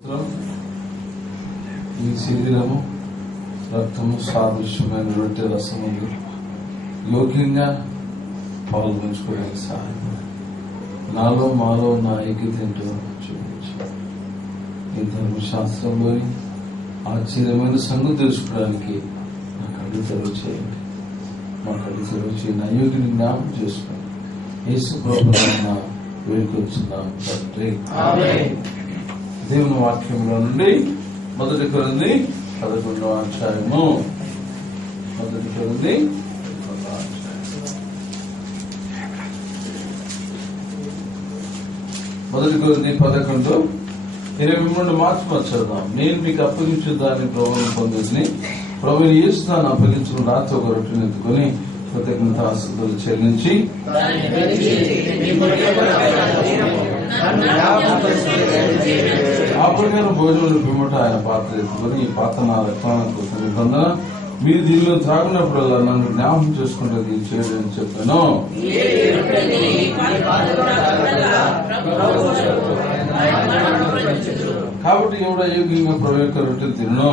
ఈ శరీరము రక్తము సాదృశ్యమైన రొట్టె రసములు యోగ్యంగా పాల్గొంచుకోవడానికి సహాయపడి నాలో మాలో నా ఐక్యత ఏంటో చూపించాను. ఈ ధర్మశాస్త్రంలోని ఆశ్చర్యమైన సంగతి తెలుసుకోవడానికి నా కళ్ళు తెరవ చేయండి. మా కళ్ళు తెరవ చేయండి. అయోగ్యని జ్ఞాపకం చేసుకోండి. యేసు ప్రభువున వేడుకొచ్చున్నాం తండ్రి. దేవుని వాక్యంలో నుండి 1 కొరింథీ 11వ అధ్యాయము 1 కొరింథీ 11:23 మార్చుకొచ్చేద్దాం. నేను మీకు అప్పగించు దాన్ని ప్రభువును పొందుని ప్రభువుని యేసు దాన్ని అప్పగించిన రాత్రి ఒక రొట్టెను ఎత్తుకొని కృతజ్ఞతాస్తుతులు చెల్లించి ఆ ప్రకారం భోజనం పిమ్మట ఆయన పాత్ర ఎత్తుకొని ఈ పాత్ర నా రక్తానికి నిబంధన మీరు దీనిలో త్రాగినప్పుడల్లా నన్ను జ్ఞాపకం చేసుకుంటే దీన్ని చేయడని చెప్పాను. కాబట్టి ఎవడ యోగ్యంగా ప్రభు యొక్క రొట్టెలు తినను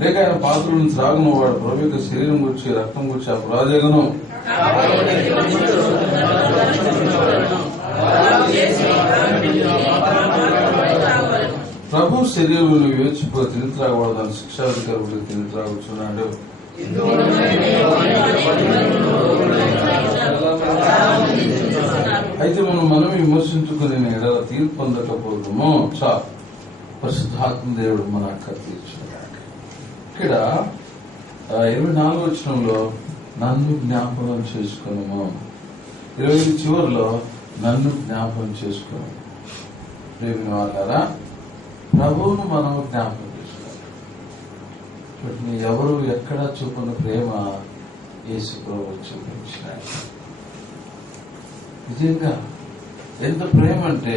లేక ఆయన పాత్రలను త్రాగును వాడు ప్రభు యొక్క శరీరం గురించి రక్తం గురించి అపరాధగను. ప్రభు శరీరంలో వేచిపో తిని త్రాగబడదాన్ని శిక్షాధికారులు తిని త్రాగుచున్నాడు. అయితే మనం విమర్శించుకుని ఎడల తీర్పు పొందకపోతామో పరిశుద్ధాత్మ దేవుడు మన అక్క తీర్చున్నాడు. ఇక్కడ 24వ వచనంలో నన్ను జ్ఞాపకం చేసుకున్నాము, 25 చివరిలో నన్ను జ్ఞాపకం చేసుకున్నాము. దేవుని వాళ్ళారా, ప్రభువును మనం జ్ఞాపకం చేసుకోవాలి. ఎవరు ఎక్కడ చూపిన ప్రేమ యేసు ప్రభువు చూపించాడు. నిజంగా ఎంత ప్రేమ అంటే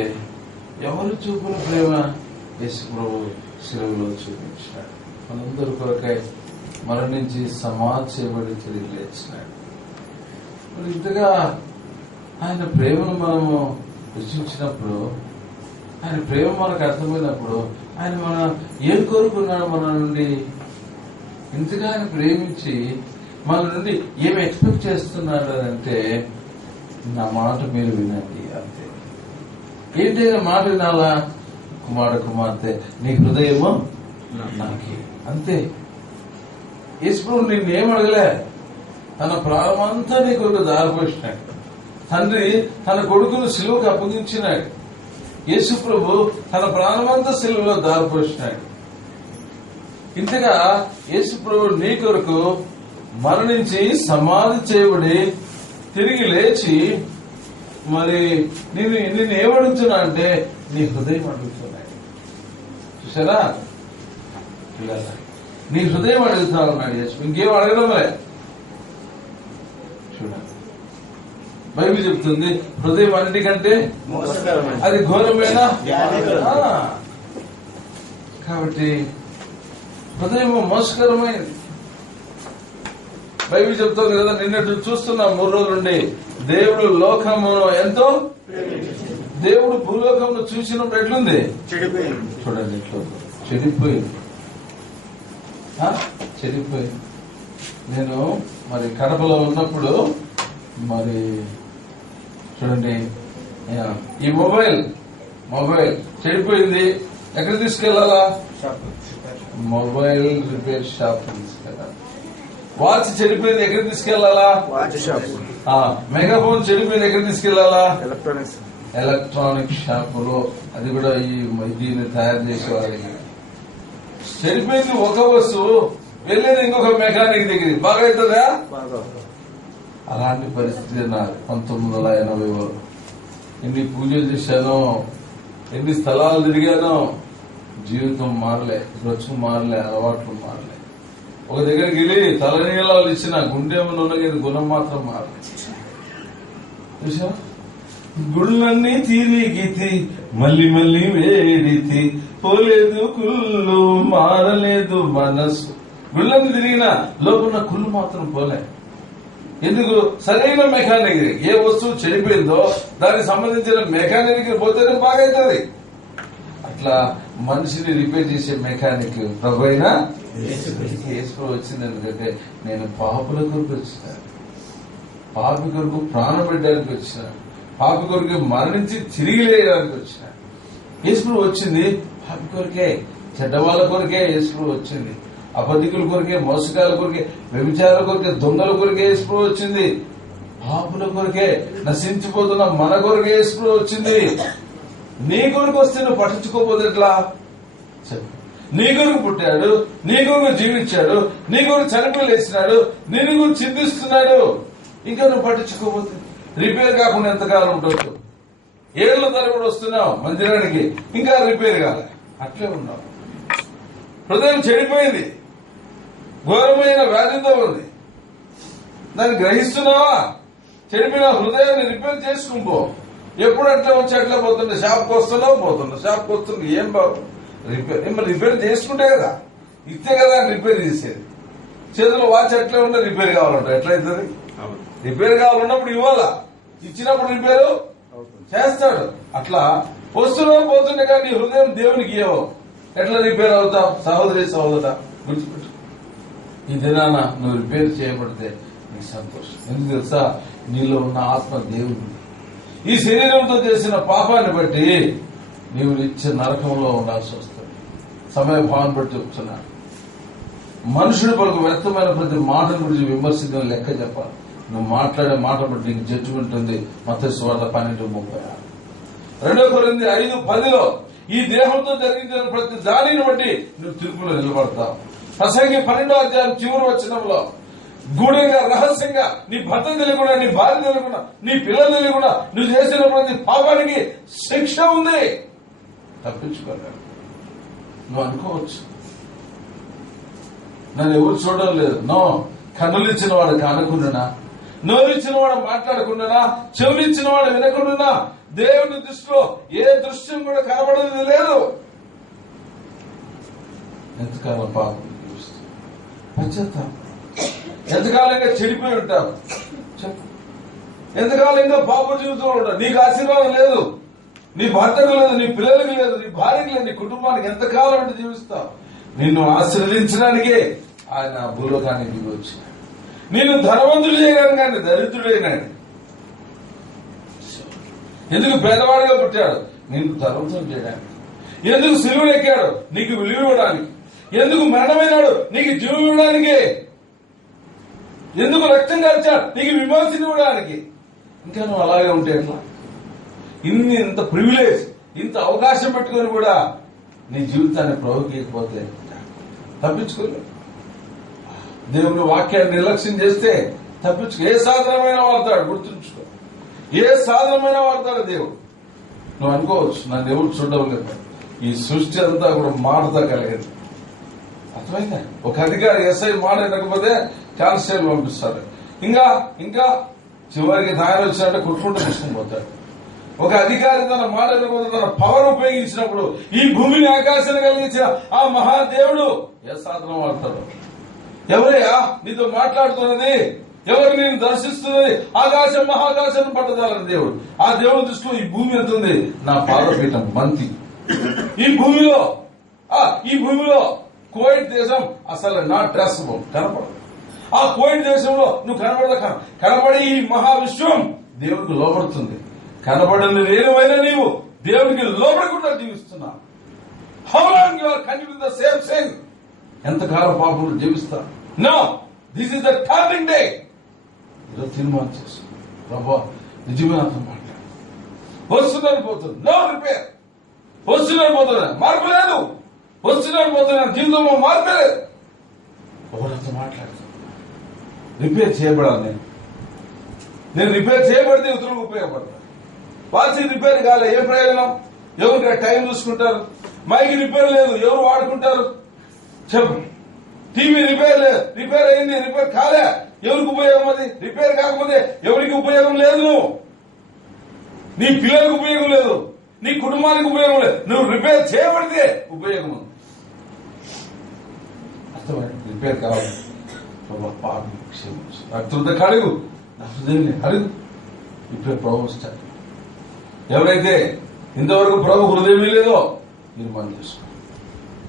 ఎవరు చూపిన ప్రేమ యేసు ప్రభువు శిలువలో చూపించాడు. మనందరి కొరకై మరణించి సమాధి చేయబడి తిరిగి లేచినాడు. మరి ఇంతగా ఆయన ప్రేమను మనము రుచించినప్పుడు, ఆయన ప్రేమ మనకు అర్థమైనప్పుడు ఆయన ఏం కోరుకున్నాడు మన నుండి? ఇంతగా ఆయన ప్రేమించి మన నుండి ఏమి ఎక్స్పెక్ట్ చేస్తున్నాడు అంటే నా మాట మీరు వినండి అంతే. ఏంటైనా మాట వినాలా? కుమార్తె నీ హృదయమో నాకే అంతే. యేసు నిన్నేం అడగలే, తన ప్రాణమంతా నీ కొరకు దారిపోసినాడు. తండ్రి తన కొడుకును సిలువకు అప్పగించినాడు. యేసు ప్రభు తన ప్రాణమంతా సిలువలో దారిపోసినాడు. ఇంతగా యేసు ప్రభు నీ కొరకు మరణించి సమాధి చేయబడి తిరిగి లేచి మరి నిన్ను ఏమడుగుతున్నా అంటే నీ హృదయం అడుగుతున్నాడు. చూసారా పిల్లల, నీ హృదయం అడుగుతా ఉన్నాడు యేసు, ఇంకేం అడగడమే. చూడండి, బైబిల్ చెప్తుంది హృదయం అన్నిటికంటే అది ఘోరమైన. కాబట్టి హృదయం మోసకరమైనది. బైబిల్ చెప్తుంది కదా, నిన్నట్టు చూస్తున్నాం 3 రోజుల నుండి, దేవుడు లోకమును ఎంతో దేవుడు భూలోకమును చూసినప్పుడు ఎట్లుంది చూడండి, ఎట్లా చెడిపోయింది. నేను మరి కడపలో ఉన్నప్పుడు మరి చూడండి, ఈ మొబైల్ చెడిపోయింది. ఎక్కడ తీసుకెళ్లాలా? మొబైల్ రిపేర్ షాప్ తీసుకెళ్ళాలి. వాచ్ చెడిపోయింది, ఎక్కడ తీసుకెళ్లాలా? మెగాఫోన్ చెడిపోయింది, ఎక్కడ తీసుకెళ్లాలా? ఎలక్ట్రానిక్ షాపులో. అది కూడా దీన్ని తయారు చేసేవాళ్ళకి. చెడిపోయింది ఒక వస్తువు, వెళ్ళేది ఇంకొక మెకానిక్ దగ్గర, బాగా అవుతుందా? అలాంటి పరిస్థితి నాకు 1980లో. ఎన్ని పూజలు చేశానో, ఎన్ని స్థలాలు తిరిగానో, జీవితం మారలే, బ్రతుకు మారలే, అలవాట్లు మారలే. ఒక దగ్గరికి వెళ్ళి తలనీళ్ళు ఇచ్చిన గుండె ఉన్నది, గుణం మాత్రం మారలే. చూసా, గుళ్ళన్నీ తిరిగితి మళ్ళీ వేడితి, పోలేదు కుళ్ళు మారలేదు మనసు. గుళ్ళన్నీ తిరిగినా లోపల కుళ్ళు మాత్రం పోలే. ఎందుకు? సరైన మెకానిక్, ఏ వస్తువు చెడిపోయిందో దానికి సంబంధించిన మెకానిక్ పోతేనే బాగైతుంది. అట్లా మనిషిని రిపేర్ చేసే మెకానిక్ ప్రభు అయినా యేసు వచ్చింది. ఎందుకంటే నేను పాపుల కొరకు వచ్చినాను, పాపి కొరకు ప్రాణం పెట్టడానికి వచ్చినాను, పాపి కొరకు మరణించి తిరిగి లేయడానికి వచ్చినాను. యేసు వచ్చింది పాపి కొరకే, చెడ్డవాళ్ళ కొరకే యేసు వచ్చింది. అబద్ధికుల కొరకే, మోసగాల కొరకే, వ్యభిచారుల కొరకే, దొంగల కొరకే యేసు వచ్చింది. పాపుల కొరకే, నశించిపోతున్న మన కొరకే యేసు వచ్చింది. నీ కొరకు వస్తే నువ్వు పట్టించుకోపోతే ఎట్లా చెప్పు. నీ కొరకు పుట్టాడు, నీ కొరకు జీవించాడు, నీ కొరకు చనిపోయి లేచినాడు, నేను కొరకు చింతిస్తున్నాడు. ఇంకా నువ్వు పట్టించుకోపోతే రిపేర్ కాకుండా ఎంతకాలం ఉండొచ్చు? ఏళ్ల తరబడి వస్తున్నావు మందిరానికి, ఇంకా రిపేర్ కాలే, అట్లే ఉన్నావు. హృదయం చెడిపోయింది, ఘోరమైన వ్యాధితో ఉంది. దాన్ని గ్రహిస్తున్నావా? చెడిపోయిన హృదయాన్ని రిపేర్ చేసుకుంపో. ఎప్పుడు అట్లా వచ్చి అట్లా పోతుండే, షాప్కి వస్తున్నావు పోతున్నావు, షాప్కి వస్తుంది. ఏం బాబు రిపేర్ చేసుకుంటే కదా, ఇస్తే కదా రిపేర్ చేసేది. చేతిలో వాచ్ ఎట్లా ఉంటే రిపేర్ కావాలంట, ఎట్లయితుంది? రిపేర్ కావాలన్నప్పుడు ఇవ్వాలా, ఇచ్చినప్పుడు రిపేరు చేస్తాడు. అట్లా వస్తున్నావు పోతుండే కానీ నీ హృదయం దేవునికి ఇవ్వవు, ఎట్లా రిపేర్ అవుతావు? సహోదరి సహోదరా, గుర్తుపెట్టు. ఈ దినాన నువ్వు రిపేర్ చేయబడితే నీకు సంతోషం. ఎందుకు తెలుసా? నీలో ఉన్న ఆత్మ దేవుడు. ఈ శరీరంతో చేసిన పాపాన్ని బట్టి నీవు నిత్య నరకంలో ఉండాల్సి వస్తుంది. సమయభావాన్ని బట్టి చెప్తున్నాను. మనుషుడి పలుకు వ్యర్థమైన ప్రతి మాట గురించి విమర్శించిన లెక్క చెప్పాలి. నువ్వు మాట్లాడే మాట బట్టి నీకు జడ్జిమెంట్ ఉంది. మత్తయి సువార్త 12:36. 2 కొరింథీ 5:10 ఈ దేహంతో జరిగించిన ప్రతి దానిని బట్టి నువ్వు తీర్పులో నిలబడతావు. ప్రసంగి 12వ అధ్యాయం చివరి వచనంలో గూఢంగా రహస్యంగా నీ భర్త తెలియకుండా, నీ భార్య తెలియకుండా, నీ పిల్లలు తెలియకుండా నువ్వు చేసిన ప్రతి పాపానికి శిక్ష ఉంది, తప్పించుకోలేవు. నువ్వు అనుకోవచ్చు నన్ను ఎవరు చూడడం లేదు. నో, కన్నులు ఇచ్చిన వాడు కానకుండా, నోరు ఇచ్చిన వాడు మాట్లాడకుండా, చెవులు ఇచ్చిన వాడు వినకుండా, దేవుని దృష్టిలో ఏ దృశ్యం కూడా కనబడేది లేదు. ఎంతకాలం పాపం పశ్చాత్తాపం, ఎంతకాలంగా చెడిపోయి ఉంటావు చెప్పు. ఎంతకాలంగా పాప జీవితంలో ఉంటావు. నీకు ఆశీర్వాదం లేదు, నీ భర్తకు లేదు, నీ పిల్లలకు లేదు, నీ భార్యకు లేదు, నీ కుటుంబానికి ఎంతకాలం అంటే జీవిస్తావు? నిన్ను ఆశీర్వదించడానికే ఆయన భూలోకానికి దిగి వచ్చినాడు. నిన్ను ధనవంతుడు చేయగానే కానీ దరిద్రుడైనాడు. ఎందుకు పేదవాడిగా పుట్టాడు? నిన్ను ధనవంతుడు చేయడానికి. ఎందుకు సిలువలు ఎక్కాడు? నీకు విలువ ఇవ్వడానికి. ఎందుకు మరణమైనాడు? నీకు జీవం ఇవ్వడానికి. ఎందుకు రక్తం కార్చాడు? నీకు విమోచన ఇవ్వడానికి. ఇంకా నువ్వు అలాగే ఉంటే ఎట్లా? ఇంత ప్రివిలేజ్, ఇంత అవకాశం పెట్టుకొని కూడా నీ జీవితాన్ని ప్రవహించకపోతే తప్పించుకోలేదు. దేవుని వాక్యాన్ని నిర్లక్ష్యం చేస్తే తప్పించుకో. ఏ సాధనమైనా వాడతాడు, గుర్తుంచుకో. ఏ సాధనమైనా వాడతాడు దేవుడు. నువ్వు అనుకోవచ్చు నన్ను ఎవరు చూడడం లేదు, ఈ సృష్టి అంతా కూడా మాటతో కలిగేది. అర్థమైందా? ఒక అధికారి ఎస్ఐ మాట వినకపోతే కానిస్టేబుల్ పంపిస్తాడు. ఇంకా చివరికి దారి వచ్చినట్టు కొట్టుకుంటూ తీసుకుని పోతాడు. ఒక అధికారి తన మాట వినకపోతే తన పవర్ ఉపయోగించినప్పుడు ఈ భూమిని ఆకాశాన్ని కలిగించిన ఆ మహాదేవుడు ఏ సాధనం వాడతాడు? ఎవరయ్యా నీతో మాట్లాడుతున్నది? ఎవరు నేను దర్శిస్తున్నది? ఆకాశం మహాకాశాన్ని పట్టదాలని దేవుడు. ఆ దేవుడి దృష్టిలో ఈ భూమి ఎంత ఉంది? నా పాదపీఠం బంతి. ఈ భూమిలో కువైట్ దేశం అసలు నాట్ ట్రేసబుల్, కనపడదు. ఆ కువైట్ దేశంలో నువ్వు కనబడే ఈ మహావిశ్వం దేవుడికి లోపడుతుంది. కనబడని రేణువైన నీవు దేవుడికి లోపడకుండా జీవిస్తున్నావు. How long you are continue the same thing? ఎంతకాలం పాపంలో జీవిస్తా? No, this is the turning day. ఈరోజు తీర్మానం చేసు, ప్రభా నిజమే నాతో మాట్లాడు. వస్తున్నాను పోతుంది, నో రిపేర్. వస్తున్నాను పోతున్నా, మార్పు లేదు. వస్తున్నాను పోతున్నా, జీవితంలో మార్పే లేదు. ఎవరితో మాట్లాడుతున్నా? రిపేర్ చేయబడాలి. నేను రిపేర్ చేయబడితే ఇతరులకు ఉపయోగపడతాను. వాచి రిపేర్ కాలే, ఏం ప్రయోజనం? ఎవరికి టైం చూసుకుంటారు? మైకి రిపేర్ లేదు, ఎవరు వాడుకుంటారు చెప్పు? టీవీ రిపేర్ లేదు, రిపేర్ అయింది, రిపేర్ కాలే, ఎవరికి ఉపయోగం? అది రిపేర్ కాకపోతే ఎవరికి ఉపయోగం లేదు. నువ్వు నీ పిల్లలకు ఉపయోగం లేదు, నీ కుటుంబానికి ఉపయోగం లేదు. నువ్వు రిపేర్ చేయబడితే ఉపయోగం ఉంది. అర్థమైంది? రిపేర్ కావాలి. పాపం క్షమించు, రక్తంతో కడుగు, నా హృదయాన్ని అడుగు. ఇప్పుడు ప్రభు వస్తాడు. ఎవరైతే ఇంతవరకు ప్రభు హృదయం లేదో తీర్మానం చేసుకో.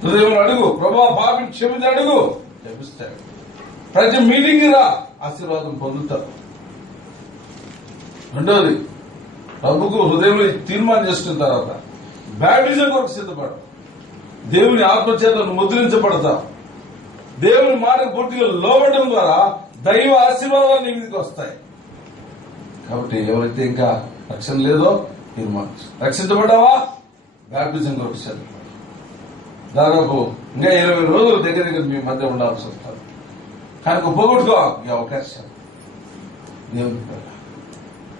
హృదయం అడుగు, ప్రభా పాపిని క్షమించి అడుగు, క్షమిస్తాడు. ప్రతి మీటింగ్ రా, ఆశీర్వాదం పొందుతారు. రెండోది, ప్రభుకు హృదయంలో తీర్మానం చేసుకున్న తర్వాత బ్యాప్టిజం కొరకు సిద్ధపడు. దేవుని ఆత్మచేతను ముద్రించబడతావు. దేవుని మాట పూర్తిగా లోబడడం ద్వారా దైవ ఆశీర్వాదాలు నీ మీదకి వస్తాయి. కాబట్టి ఎవరైతే ఇంకా రక్షణ లేదో తీర్మానించు. రక్షించబడ్డావా? బ్యాప్టిజం కొరకు సిద్ధపడు. దాదాపు ఇంకా 20 రోజులు దగ్గర మీ మధ్య ఉండాల్సి వస్తుంది. కనుక పోగొట్టుకో ఈ అవకాశం. దేవుని బిడ్డ,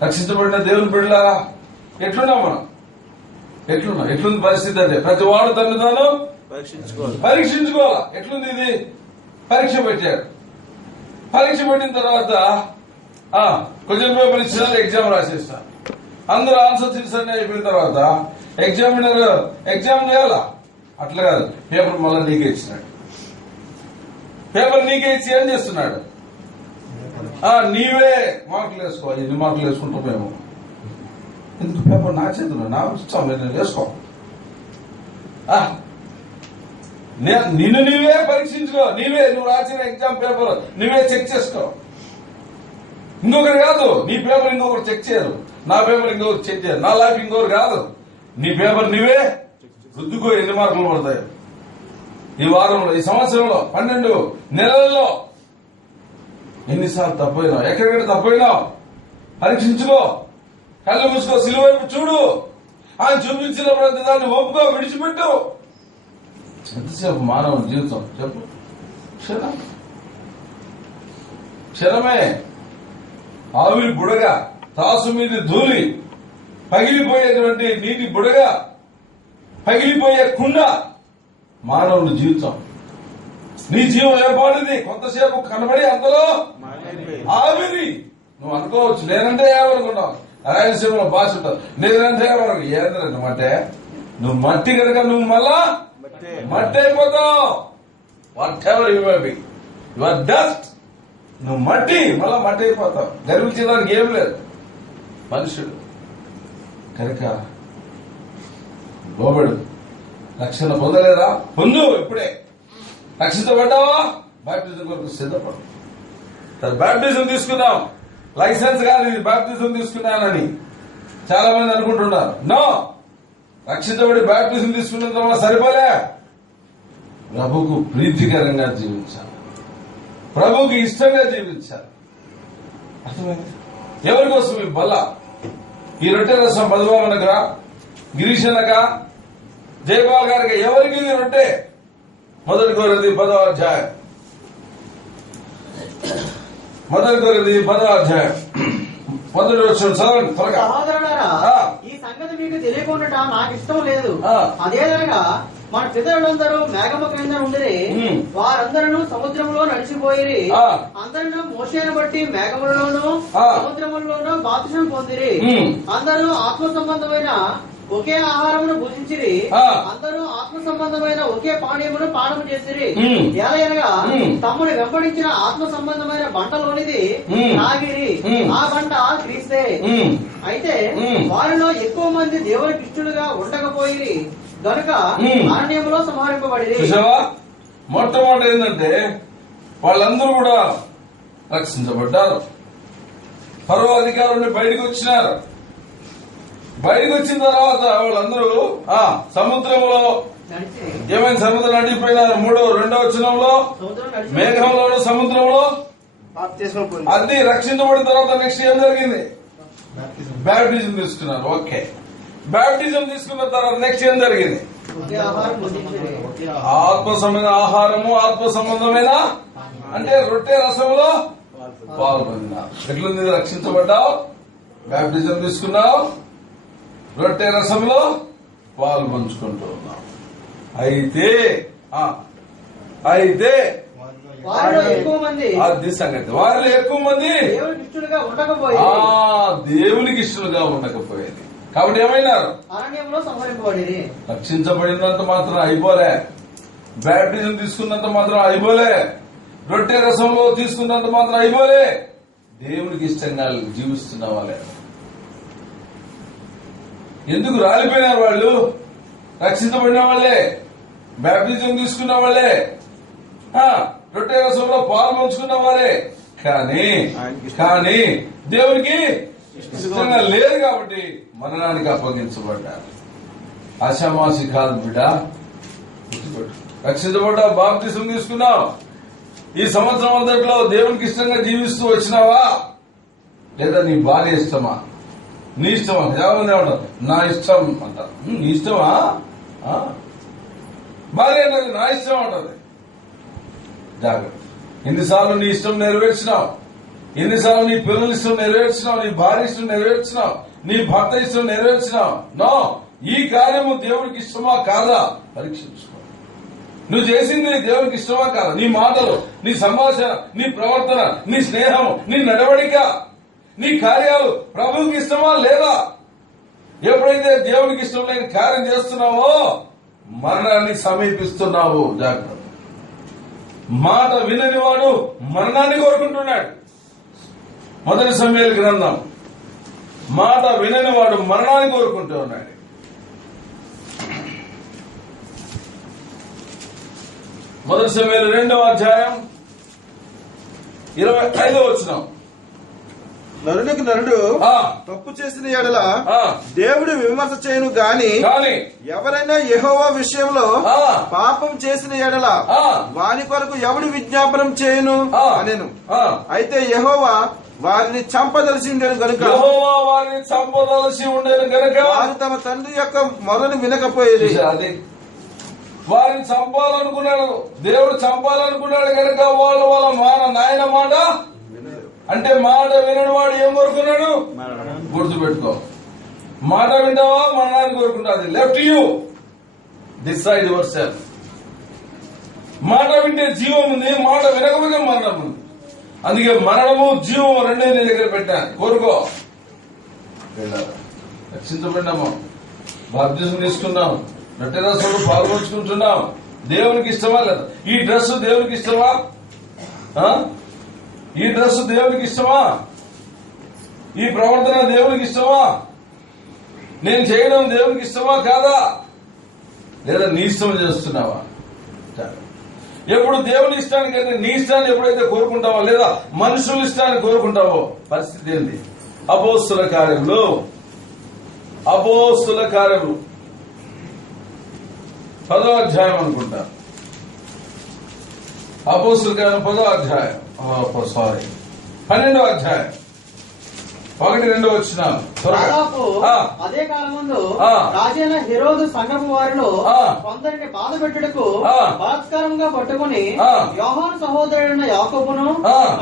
రక్షించబడిన దేవుని బిడ్డలారా, ఎట్లున్నాం మనం? ఎట్లుంది పరిస్థితి? అంటే ప్రతి వాడు తను తాను పరీక్షించుకోవాలా. ఎట్లుంది ఇది? పరీక్ష పెట్టాడు. పరీక్ష పెట్టిన తర్వాత క్వశ్చన్ పేపర్ ఇచ్చినారు, ఎగ్జామ్ రాసేస్తారు. అందరూ ఆన్సర్ సీట్స్ అన్ని అయిపోయిన తర్వాత ఎగ్జామినర్ ఎగ్జామ్ చేయాలా? అట్లా కాదు, పేపర్ మళ్ళీ నీకే ఇచ్చినాడు. పేపర్ నీకే ఇచ్చి ఏం చేస్తున్నాడు? నీవే మార్కులు వేసుకో. ఎన్ని మార్కులు వేసుకుంటాం మేము? ఎందుకు? పేపర్ నా చేతులు, నా ఇష్టం, నేను వేసుకో. నిన్ను నీవే పరీక్షించుకో. నువ్వు రాసిన ఎగ్జామ్ పేపర్ నువ్వే చెక్ చేసుకో. ఇంకొకరు కాదు. నీ పేపర్ ఇంకొకరు చెక్ చేయరు, నా పేపర్ ఇంకొకరు చెక్ చేయరు, నా లైఫ్ ఇంకొకరు కాదు. నీ పేపర్ నువ్వే రుద్దుకో. ఎన్ని మార్కులు పడతాయి ఈ వారంలో, ఈ సంవత్సరంలో, 12 నెలల్లో ఎన్నిసార్లు తప్పైనావు, ఎక్కడెక్కడ తప్పైనావు పరీక్షించుకో. కళ్ళు మూసుకో, సిలువ వైపు చూడు. ఆయన చూపించిన ప్రతి దాన్ని ఒప్పుకో, విడిచిపెట్టు. ఎంతసేపు మానవ జీవితం చెప్పు? క్షణమే. ఆవిరి బుడగ, తాసు మీద ధూళి, పగిలిపోయేటువంటి నీటి బుడగ, పగిలిపోయే కుండ మానవుని జీవితం. నీ జీవం ఏర్పడింది కొంతసేపు కనబడి అంతలో ఆవిరి. నువ్వు అనుకోవచ్చు నేనంటే ఏమనుకున్నావు, రాయలసీమలో భాష ఉంటావు, నేనంటే ఏమనుకో. ఏంద్రండి మట్టే? నువ్వు మట్టి కనుక నువ్వు మళ్ళా మట్టి అయిపోతావు. Whatever you may be, you are dust. నువ్వు మట్టి, మళ్ళా మట్టి అయిపోతావు. గర్వించడానికి ఏం లేదు మనుషుడు. కనుక లోబడు. రక్షణ పొందలేదా? పొందు. ఇప్పుడే రక్షించబడ్డావా? బాప్టిజం కొరకు సిద్ధపడు. బాప్టిజం తీసుకున్నాం, లైసెన్స్ కాదు ఇది. బాప్టిజం తీసుకున్నానని చాలా మంది అనుకుంటున్నారు. నో, రక్షించబడి బాప్టిజం తీసుకున్న తర్వాత సరిపోలే. ప్రభుకు ప్రీతికరంగా జీవించాలి, ప్రభుకి ఇష్టంగా జీవించాలి. అర్థమైంది? ఎవరి కోసం ఈ బల్ల? ఈ రొట్టె రసం మధుబాబనగా, గిరీశనగా, జయపాల్ గారికి, ఎవరికి ఇది రొట్టె? 1 కొరింథీ 10వ అధ్యాయం, 1 కొరింథీ 10వ అధ్యాయం 1వ వచనం చదవండి త్వరగా. సహోదరులారా, ఈ సంగతి మీకు తెలియకుండా నాకు ఇష్టం లేదు. అదేదనగా మన పితరులందరూ మేఘము క్రింద ఉండిరి, వారందరూ సముద్రంలో నడిచిపోయిరి. అందరూ మోషేను బట్టి మేఘములలోనూ సముద్రములలోనూ బాప్తిసం పొందిరి. అందరూ ఆత్మ సంబంధమైన ఒకే ఆహారమును భుజించిరి. అందరూ ఆత్మ సంబంధమైన ఒకే పానీయమును పానము చేసిరి. ఎలాగనగా తమ్ముడు వెంబడించిన ఆత్మ సంబంధమైన బంటలోనిది తాగిరి. ఆ బంట క్రీస్తే. అయితే వారిలో ఎక్కువ మంది దేవునికి ఇష్టలుగా ఉండకపోయిరి గనుక అరణ్యములో సంహరింపబడి. మొట్టమొదటి ఏంటంటే వాళ్ళందరూ కూడా రక్షించబడ్డారు. ఫరో అధికారులు బయటకు వచ్చినారు. బయటకు వచ్చిన తర్వాత వాళ్ళందరూ సముద్రంలో ఏమైనా సముద్రం నడిపోయినారు. 2వ వచనంలో మేఘంలోను సముద్రంలో. అది రక్షించబడిన తర్వాత నెక్స్ట్ ఏం జరిగింది? బ్యాప్టిజం తీసుకున్నారు. ఓకే, బ్యాప్టిజం తీసుకున్న తర్వాత నెక్స్ట్ ఏం జరిగింది? ఆత్మ సంబంధమైన ఆహారము, ఆత్మ సంబంధమైన అంటే రొట్టె రసంలో పాల్గొన్నారు. ఎట్లుంది? రక్షించబడ్డావు, బ్యాప్టిజం తీసుకున్నావు, రొట్టె రసంలో పాలు పంచుకుంటూ ఉన్నాం. అయితే అది సంగతి. వారిలో ఎక్కువ మంది దేవునికి ఇష్టలుగా ఉండకపోయేది. కాబట్టి ఏమైనారు? రక్షించబడినంత మాత్రం అయిపోలే, బ్యాప్టిజం తీసుకున్నంత మాత్రం అయిపోలే, రొట్టె రసంలో తీసుకున్నంత మాత్రం అయిపోలే, దేవునికి ఇష్టంగా జీవిస్తున్న వాళ్ళే. ఎందుకు రాలిపోయినారు వాళ్ళు? రక్షించబడిన వాళ్ళే. బ్యాప్టిజం తీసుకున్న వాళ్ళే, రొట్టె రసంలో పాలు పంచుకున్న వారే, కానీ దేవునికి ఇష్టంగా లేదు కాబట్టి మరణానికి అప్పగించబడ్డారు. ఆశామాసి కాదు బిడ్డ, రక్షించబడ్డావు, బాప్తిసం తీసుకున్నావు. ఈ సంవత్సరం అంతట్లో దేవునికి ఇష్టంగా జీవిస్తూ వచ్చినావా, లేదా నీ భార్య ఇష్టమా, నీ ఇష్టమా? చాలామంది ఏమంటారు నా ఇష్టం అంటారు. నీ ఇష్టమా? భార్య అనేది నా ఇష్టం అంటది. జాగ్రత్త. ఎన్నిసార్లు నీ ఇష్టం నెరవేర్చినావు, ఎన్నిసార్లు నీ పిల్లల ఇష్టం నెరవేర్చినావు, నీ భార్య ఇష్టం నెరవేర్చినావు, నీ భర్త ఇష్టం నెరవేర్చినావు. నో, ఈ కార్యము దేవుడికి ఇష్టమా కాదా పరీక్షించుకో. నువ్వు చేసింది దేవుడికి ఇష్టమా కాదా? నీ మాటలు, నీ సంభాషణ, నీ ప్రవర్తన, నీ స్నేహం, నీ నడవడిక, నీ కార్యాలు ప్రభువుకి ఇష్టమా లేదా? ఎప్పుడైతే దేవుడికి ఇష్టం లేని కార్యం చేస్తున్నావో మరణాన్ని సమీపిస్తున్నావు. జాగ్రత్త. మాట వినని వాడు మరణాన్ని కోరుకుంటున్నాడు. మొదటి సమూయేలు గ్రంథం, మాట వినని వాడు మరణాన్ని కోరుకుంటూ ఉన్నాడు. మొదటి సమూయేలు 2వ అధ్యాయం 25వ వచనం. నరునికి నరుడు తప్పు చేసిన ఎడల దేవుడు విమర్శ చేయను గాని ఎవరైనా యెహోవా విషయంలో పాపం చేసిన ఎడల వాని కొరకు ఎవడు విజ్ఞాపనం చేయను అనెను. అయితే యెహోవా వారిని చంపదలసి ఉండేను గనుక వారు తమ తండ్రి యొక్క మొరను వినకపోయేది. వారిని చంపాలనుకున్నాడు, దేవుడు చంపాలనుకున్నాడు కనుక వాళ్ళు వాళ్ళ నాయన మాట అంటే మాట వినడు వాడు ఏం కోరుకున్నాడు? గుర్తుపెట్టుకో. మాట వింటావా మరణాన్ని కోరుకుంటుంది. Left you decide your self. మాట వింటే జీవం ఉంది, మాట వినకపోతే మరణం ఉంది. అందుకే మరణము జీవం రెండే నీ దగ్గర పెట్టాను, కోరుకో. రక్షించబడినాము, బాప్తిజం తీసుకున్నాం, రొట్టె రసంలో పాల్గొంచుకుంటున్నాం. దేవునికి ఇష్టమా లేదా? ఈ డ్రెస్ దేవునికి ఇష్టమా? ఈ డ్రెస్ దేవునికి ఇష్టమా? ఈ ప్రవర్తన దేవునికి ఇష్టమా? నేను చేయడం దేవునికి ఇష్టమా కాదా? లేదా నీ ఇష్టం చేస్తున్నావా? ఎప్పుడు దేవుని ఇష్టానికైతే నీ ఇష్టాన్ని ఎప్పుడైతే కోరుకుంటావో లేదా మనుషుల ఇష్టాన్ని కోరుకుంటావో పరిస్థితి ఏంటి? అపోస్తుల కార్యములు 10వ అధ్యాయం అనుకుంటా. అపోస్తుల కార్యం 10వ అధ్యాయం, 12వ అధ్యాయం 1-2 వచ్చినాలు. అదే కాలం ముందు రాజైన హెరోదు సంఘపు వారిలో కొందరిని బాధ పెట్టుటకు బలాత్కారంగా పట్టుకుని యోహాను సహోదరుడైన యాకోబును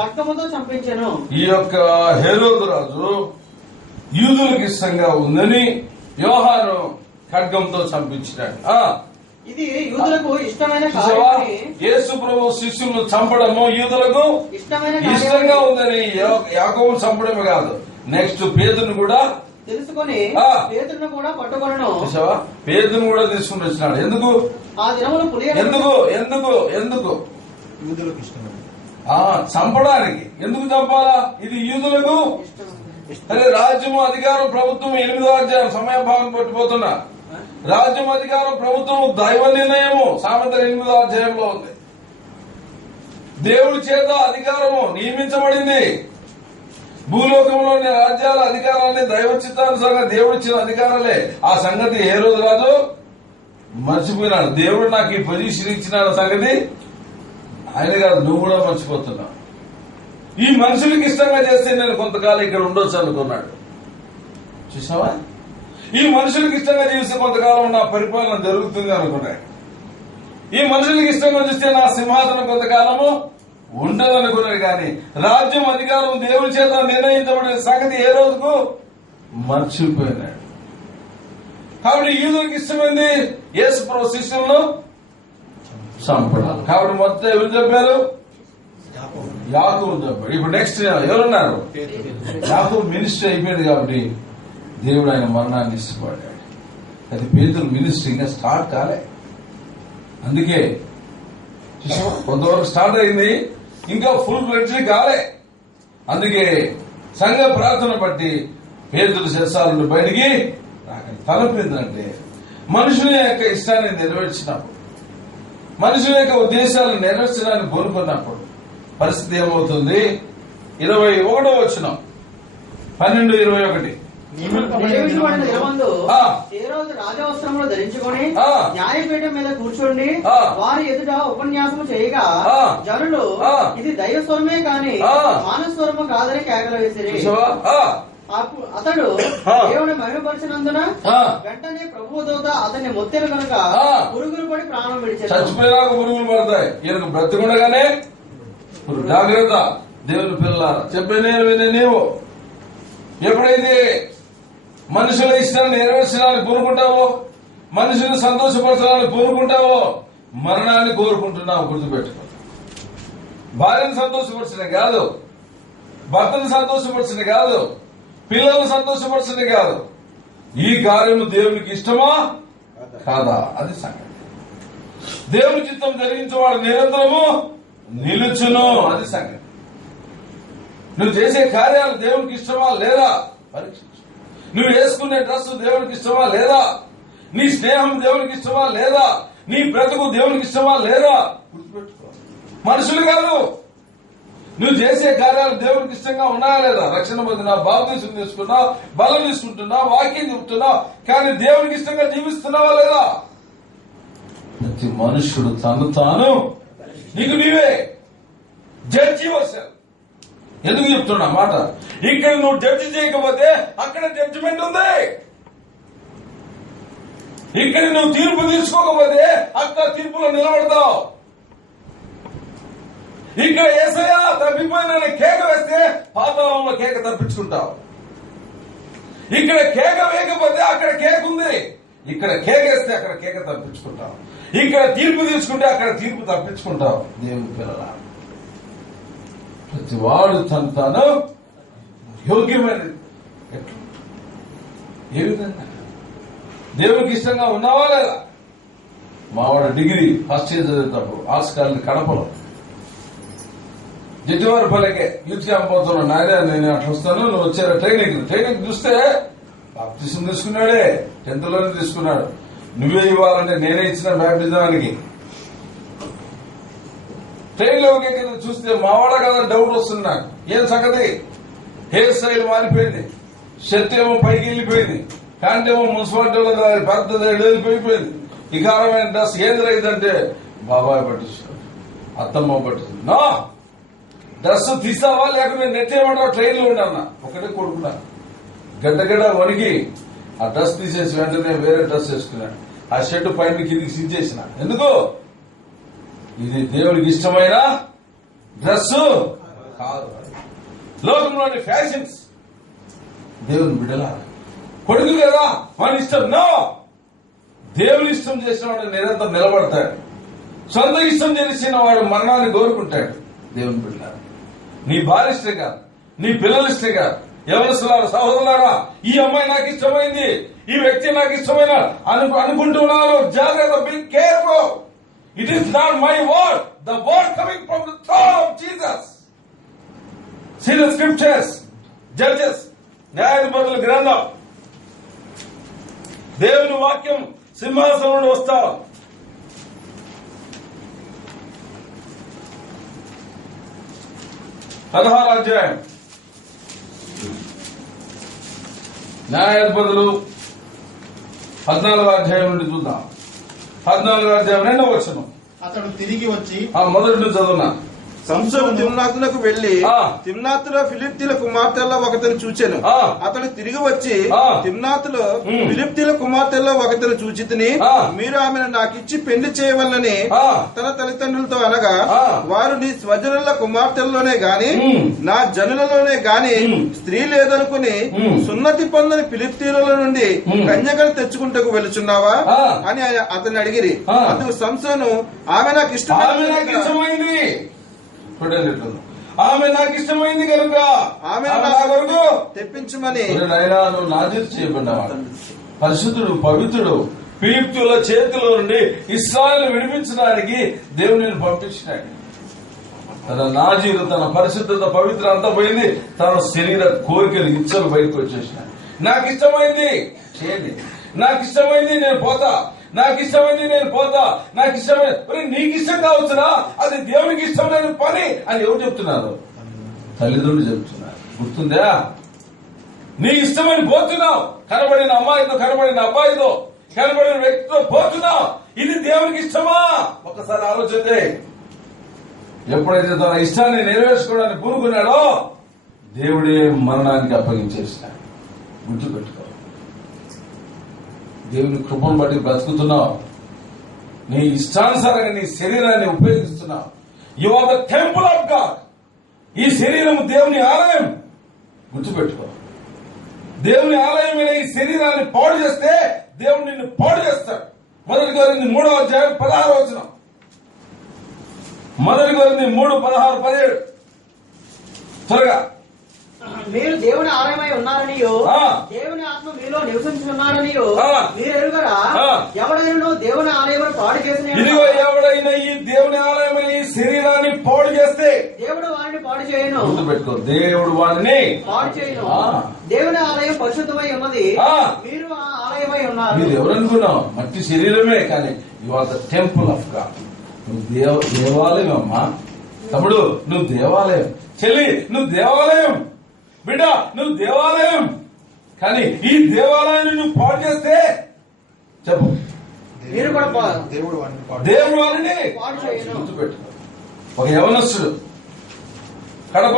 రక్తముతో చంపించెను. ఈ యొక్క హెరోదు రాజు యూదులకు ఇష్టంగా ఉందని యోహాను ఖడ్గంతో చంపించినాడు. ఇది యూదులకు ఇష్టమైన యేసు ప్రభు శిష్యులను చంపడము యూదులకు ఇష్టంగా ఉందని యాకోబు చంపడమే కాదు, నెక్స్ట్ పేతురును కూడా తెలుసుకొని పేతురును కూడా పట్టుకొనెను. పేతురును కూడా తీసుకుని వచ్చినాడు. ఎందుకు? ఆ దినములు ఎందుకు ఎందుకు ఎందుకు యూదులకు ఇష్టం చంపడానికి. ఎందుకు చంపాలా? ఇది యూదులకు అదే రాజ్యము అధికారం ప్రభుత్వం 8వ అధ్యాయం సమయభావం పట్టిపోతున్నా. రాజ్యం అధికారం ప్రభుత్వం దైవ నిర్ణయము సామెతల 8వ అధ్యాయంలో ఉంది. దేవుడి చేత అధికారము నియమించబడింది. భూలోకంలోని రాజ్యాల అధికారాన్ని దైవ చిత్తానుసారంగా దేవుడిచ్చిన అధికారాలే. ఆ సంగతి హేరోదు రాజు మర్చిపోయినాడు. దేవుడు నాకు ఈ పొజిషన్ ఇచ్చిన సంగతి ఆయన కాదు, నువ్వు కూడా మర్చిపోతున్నావు. ఈ మనుషులకి ఇష్టంగా చేస్తే నేను కొంతకాలం ఇక్కడ ఉండొచ్చు అనుకున్నాడు. చూసావా? ఈ మనుషులకు ఇష్టంగా జీవిస్తే కొంతకాలం నా పరిపాలన జరుగుతుంది అనుకున్నాడు. ఈ మనుషులకు ఇష్టంగా చూస్తే నా సింహాసనం కొంతకాలము ఉండదనుకున్నాడు. కానీ రాజ్యం అధికారం దేవుడి చేత నిర్ణయించబడిన సంగతి ఏ రోజుకు మర్చిపోయినాడు. కాబట్టి యూదులకు ఇష్టమైంది యేసు ప్రభు శిష్యులను చంపడం. కాబట్టి మొత్తం ఎవరు చెప్పారు? యాకోబు చెప్పాడు. ఇప్పుడు నెక్స్ట్ ఎవరున్నారు? యాకోబు మినిస్ట్రీ అయిపోయింది కాబట్టి దేవుడు ఆయన మరణాన్ని ఇష్టపడ్డాడు. అది పేతురు మినిస్ట్రీ ఇంకా స్టార్ట్ కాలే. అందుకే కొంతవరకు స్టార్ట్ అయింది, ఇంకా ఫుల్ ఫ్లెడ్జ్డ్ కాలే. అందుకే సంఘ ప్రార్థన బట్టి పేతురు శిరసాలను బయటికి తలపిందంటే మనుషుని యొక్క ఇష్టాన్ని నెరవేర్చినప్పుడు మనుషుల యొక్క ఉద్దేశాలను నెరవేర్చడానికి కోరుకున్నప్పుడు పరిస్థితి ఏమవుతుంది? 21వ వచనం 12:21. నియమించబడిన దినమందు ఏ రోజు రాజవస్త్రములు ధరించుకొని న్యాయపీఠం మీద కూర్చోండి వారి ఎదుట ఉపన్యాసము చేయగా జనులు ఇది దైవ స్వరమే కాని మానవ స్వరము కాదని కేకలు వేసిరి. అతడు దేవుని మహిమపరిచినందున వెంటనే ప్రభువు దూత అతన్ని మొత్తెను కనుక పురుగులు పడి ప్రాణం విడిచాడు. చచ్చిపోయినాక పురుగులు పడతాయి. ఈయనకు బ్రతికుండగానే జాగ్రత్త దేవుని పిల్లలారా. చెప్పే నీవు ఎప్పుడైతే మనుషుల ఇష్టాన్ని నెరవేర్చడానికి కోరుకుంటావో, మనుషులు సంతోషపరచాలని కోరుకుంటావో, మరణాన్ని కోరుకుంటున్నావు. గుర్తుపెట్టుకో. భార్యను సంతోషపరచడం కాదు, భర్తను సంతోషపరచడం కాదు, పిల్లలను సంతోషపరచడం కాదు. ఈ కార్యము దేవునికి ఇష్టమా కాదా? అది సంగతి. దేవుని చిత్తం జరిగించేవాడు నిరంతరము నిలుచును. అది సంగతి. నువ్వు చేసే కార్యాలు దేవునికి ఇష్టమా లేదా పరీక్షించు. నువ్వు వేసుకునే డ్రెస్ దేవునికి ఇష్టమా లేదా? నీ స్నేహం దేవునికి ఇష్టమా లేదా? నీ బ్రతుకు దేవునికి ఇష్టమా లేదా? గుర్తుపెట్టుకో. మనుషులు కాదు, నువ్వు చేసే కార్యాలు దేవునికి ఇష్టంగా ఉన్నాయా లేదా? రక్షణ పొందినావు, బాప్తిసం తీసుకున్నావు, బలం తీసుకుంటున్నావు, వాక్యం చెప్తున్నావు, కానీ దేవునికి ఇష్టంగా జీవిస్తున్నావా లేదా? ప్రతి మనుషుడు తను తాను నీకు నీవే జడ్జి వర్షాలు. ఎందుకు చెప్తున్నా మాట? ఇక్కడ నువ్వు జడ్జి చేయకపోతే అక్కడ జడ్జిమెంట్ ఉంది. ఇక్కడ నువ్వు తీర్పు తీసుకోకపోతే అక్కడ తీర్పులో నిలబడతావు. ఇక్కడ యేసయ్యా తప్పిపోయిన కేక వేస్తే పాతాళంలో కేక తప్పించుకుంటావు. ఇక్కడ కేక వేయకపోతే అక్కడ కేక ఉంది. ఇక్కడ కేక వేస్తే అక్కడ కేక తప్పించుకుంటావు. ఇక్కడ తీర్పు తీసుకుంటే అక్కడ తీర్పు తప్పించుకుంటావు. దేవుని పిల్లలా, ప్రతి వాడు తను తాను యోగ్యమైన ఏ విధంగా దేవునికి ఇష్టంగా ఉన్నావా లేదా? మావాడు డిగ్రీ ఫస్ట్ ఇయర్ చదివేటప్పుడు ఆర్ట్స్ కాలేజ్ కడపలో జడ్జివారిపల్లెకే యూత్ క్యాంప్ పోతున్నాడు. నాయన నేను అట్లా వస్తాను, నువ్వు వచ్చారా ట్రైనింగ్ చూస్తే బాప్తిసం తీసుకున్నాడే, 10th లోనే తీసుకున్నాడు. నువ్వే ఇవ్వాలంటే నేనే ఇచ్చిన బ్యాప్టిజానికి. ట్రైన్ లో చూస్తే మావాడ కదా డౌట్ వస్తుంది నాకు. ఏం సంగతి? హెయిర్ స్టైల్ మారిపోయింది, షర్ట్ ఏమో పైకి వెళ్ళిపోయింది, ప్యాంట్ ఏమో మున్సిపాలిటీ పెద్ద వెళ్ళిపోయింది, వికారమైన డ్రెస్. ఏది రైతుంటే బాబాయ్ పట్టించాడు, అత్తమ్మ పట్టించాడు. నా డ్రెస్ తీసావా లేకపోతే నెట్ ఏమంటావు? ట్రైన్ లో ఉండన్నా ఒకటే కొడుకున్నా గడ్డగడ్డ వణికి ఆ డ్రెస్ తీసేసి వెంటనే వేరే డ్రెస్ వేసుకున్నాడు. ఆ షర్ట్ పైన కిందికి సిచ్చేసిన. ఎందుకు? ఇది దేవుడికి ఇష్టమైన డ్రెస్ కాదు. లోకంలోని ఫ్యాషన్స్ దేవుని బిడ్డలా కొడుకు కదా వాడి ఇష్టం. నో, దేవుని ఇష్టం చేసిన వాడు నిరంతరం నిలబడతాడు. సొంత ఇష్టం చేసిన వాడు మరణాన్ని కోరుకుంటాడు. దేవుని బిడ్డలారా, నీ భార్య ఇష్టం కాదు, నీ పిల్లలు ఇష్టం కాదు. ఎవరు సహోదరులారా, ఈ అమ్మాయి నాకు ఇష్టమైంది, ఈ వ్యక్తి నాకు ఇష్టమైన అనుకుంటున్నారు. జాగ్రత్త, be careful. It is not my word, the word coming from the throne of Jesus. See the scriptures, Judges, న్యాయాధిపతుల గ్రంథం. దేవుని వాక్యం సింహాసనం వస్తా. అధ్యాయం న్యాయాధిపతులు 14వ అధ్యాయం నుండి చూద్దాం. 14వ అధ్యాయం 2వ వచనం. అతడు తిరిగి వచ్చి మొదటి నుంచి చదువునా. సంసోను తిమ్నాతులకు వెళ్లి తిమ్నాతులో ఫిలిప్తీల కుమార్తెల్లో ఒకతను చూచెను. అతడు తిరిగి వచ్చి తిమ్నాతులో ఫిలిప్తీల కుమార్తెల్లో ఒకతను చూచితిని, మీరు ఆమెను నాకిచ్చి పెళ్లి చేయవలనని తన తల్లిదండ్రులతో అనగా, వారు నీ స్వజనుల కుమార్తెల్లోనే గాని నా జనులలోనే గాని స్త్రీ లేదనుకుని సున్నతి పొందని ఫిలిప్తీల నుండి కన్యకలు తెచ్చుకుంటకు వెళుచున్నావా అని అతన్ని అడిగిరి. అందుకు సంసోను, ఆమె నాకు ఇష్టమైంది, ఆమె నాకు ఇష్టమైంది కనుక ఆమె నా కొరకు తెప్పించమని. నువ్వు నాజీరు చేయబడినవాడు, పరిశుద్ధుడు, పవిత్రుడు, ఫిలిప్తీయుల చేతిలో నుండి ఇశ్రాయేలు విడిపించడానికి దేవుని పంపించినాడు. తన నాజీరు, తన పరిశుద్ధత, పవిత్ర అంతా పోయింది. తన శరీర కోరికలు ఇచ్చలు బయటకు వచ్చేసినాడు. నాకు ఇష్టమైంది చేయండి, నాకు ఇష్టమైంది నేను పోతా, నాకు ఇష్టమైంది నేను పోతా, నాకు ఇష్టమైన నీకు ఇష్టం కావచ్చునా, అది దేవునికి ఇష్టం లేని పని అని ఎవరు చెప్తున్నారు? తల్లిదండ్రులు చెప్తున్నారు. గుర్తుందా? నీ ఇష్టమని పోతున్నావు, కనబడిన అమ్మాయితో, కనబడిన అబ్బాయితో, కనబడిన వ్యక్తితో పోతున్నావు. ఇది దేవునికి ఇష్టమా? ఒకసారి ఆలోచిస్తే ఎప్పుడైతే తన ఇష్టాన్ని నెరవేర్చుకోవడానికి పూనుకున్నాడో దేవుడే మరణానికి అప్పగించేసినాడు. గుర్తుపెట్టుకో. దేవుని కృపను బట్టి బ్రతుకుతున్నావు, నీ ఇష్టానుసారంగా నీ శరీరాన్ని ఉపయోగిస్తున్నావు. You are the temple of God. ఈ శరీరం దేవుని ఆలయం. గుర్తుపెట్టుకో. దేవుని ఆలయమైన ఈ శరీరాన్ని పాడు చేస్తే దేవుడు నిన్ను పాడు చేస్తాడు. మొదటి కొరింథీ 3వ అధ్యాయం 16వ వచనం. మొదటి కొరింథీ 3:16-17. త్వరగా. మీరు దేవుని ఆలయమై ఉన్నారనియో, దేవుని ఆత్మ మీలో నివసించున్నారనియో మీరు ఎరుగరా? ఎవడైనా దేవుని ఆలయమును పాడు చేసిన ఇదిగో ఎవడైనా ఈ దేవుని ఆలయమైన ఈ శరీరాన్ని పాడు చేస్తే దేవుడు వారిని పాడు చేయను. గుర్తుపెట్టుకో, దేవుడు వారిని పాడు చేయను. దేవుని ఆలయం పరిశుద్ధమై ఉన్నది, మీరు ఆ ఆలయమై ఉన్నారు. మీరు ఎవరనుకున్నావు? మట్టి శరీరమే, కానీ you are the temple of God. నువ్వు దేవాలయం అమ్మా. తమ్ముడు, నువ్వు దేవాలయం. చెల్లి, నువ్వు దేవాలయం. బిడ్డ, నువ్వు దేవాలయం. కానీ ఈ దేవాలయాన్ని నువ్వు పాడు చేస్తే చెప్పు, మీరు కూడా దేవుడు వారిని పాడు చేయను. గుర్తుపెట్టుకో. ఒక యవనస్తుడు, కడప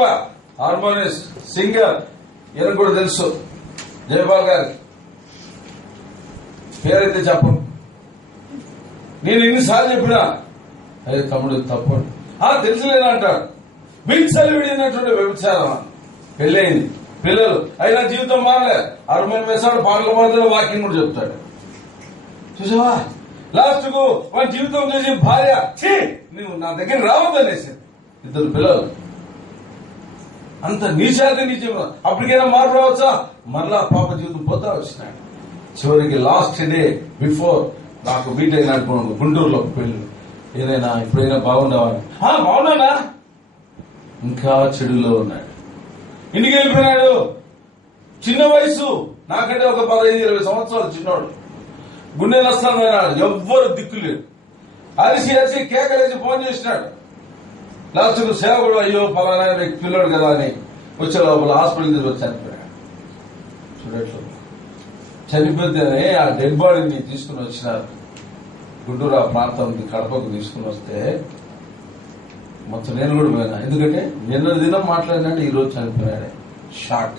హార్మోనిస్ట్ సింగర్, ఈయన కూడా తెలుసు, జయపాల్ గారికి. పేరైతే చెప్పను. నేను ఎన్నిసార్లు చెప్పినా అదే తమ్ముడు తప్పండి తెలుసులేనా అంటాడు. విడిసలు విడినటువంటి వ్యభిచారం. పెళ్ళయింది, పిల్లలు అయినా జీవితం మారలే. హార్మోన్ వేస్తాడు, పాటలు పాడతాడు, వాకింగ్ కూడా చెప్తాడు. చూసావా? లాస్ట్ కు వాడి జీవితం చేసి భార్య ఛీ నువ్వు నా దగ్గర రావద్దనేసి. 2 పిల్లలు. అంత నీచాతి నీచం. అప్పటికైనా మార్పు రావచ్చా? మరలా పాప జీవితం పోతా వచ్చినాడు. చివరికి లాస్ట్ డే బిఫోర్ నాకు బీట్ అయినా అనుకున్నాను, గుంటూరులో పెళ్లి. ఏదైనా ఎప్పుడైనా బాగుండేవాడు. బాగున్నానా? ఇంకా చెడులో ఉన్నాడు. ఇంటికి వెళ్ళిపోయినాడు. చిన్న వయసు, నాకంటే ఒక 15-20 సంవత్సరాలు చిన్నోడు. గుండె నష్టం అయినాడు. ఎవ్వరు దిక్కులేడు. అరిసి అరిసి కేకలేసి ఫోన్ చేసినాడు. లాస్ట్ కు సేవకుడు అయ్యో పలానా పిల్లోడు కదా అని వచ్చే లోపల హాస్పిటల్ తీసుకొచ్చి చనిపోయాడు. చూడట్లు చనిపోతేనే ఆ డెడ్ బాడీని తీసుకుని వచ్చినారు. గుంటూరు ఆ ప్రాంతం కడపకు తీసుకుని వస్తే మొత్తం నేను కూడా పోయినా. ఎందుకంటే నిన్న దినం మాట్లాడినట్టు ఈ రోజు చనిపోయాడు. షాక్.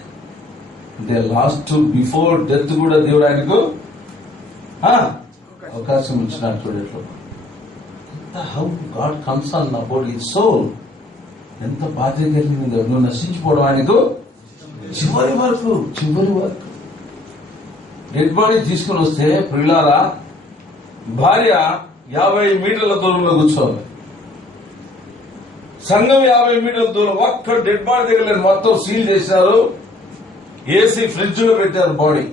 అంటే లాస్ట్ బిఫోర్ డెత్ కూడా దేవుడు ఆయనకు అవకాశం ఇచ్చినాడు. చూడట్లు how God concern about his soul. ఎంత బాధ్యత కలిగింది. నువ్వు నశించిపోవడం ఆయనకు చివరి వరకు డెడ్ బాడీ తీసుకుని వస్తే ప్రియులారా, భార్య 50 మీటర్ల దూరంలో కూర్చోవాలి. సంఘం 50 మీటర్ల దూరం. ఒక్క డెడ్ బాడీ దగ్గర మొత్తం సీల్ చేశారు. ఏసీ ఫ్రిడ్జ్ లో పెట్టారు బాడీ.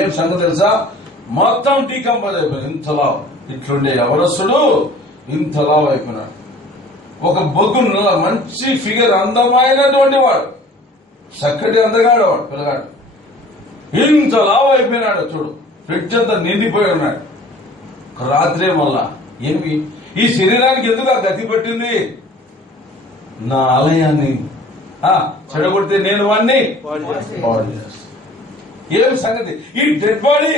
ఏం సంగతి తెలుసా? మొత్తం డీకంపోజ్ అయిపోయింది. ఇంతలా ఇట్లుండే యవనస్తుడు ఇంతలా అయిపోయినాడు. ఒక బొగ్గు మంచి ఫిగర్, అందమైనటువంటి వాడు, చక్కటి అందగాడు వాడు పిల్లగాడు. ఇంత లావు అయిపోయినాడు. చూడు, ఫ్రిడ్జ్ అంతా నిండిపోయి ఉన్నాడు. రాత్రే మళ్ళా ఏమి ఈ శరీరానికి ఎందుకు ఆ గతి పట్టింది? నా ఆలయాన్ని చెడగొడితే నేను వాడిని పాడు చేస్తాను. ఏం సంగతి? ఈ డెడ్ బాడీ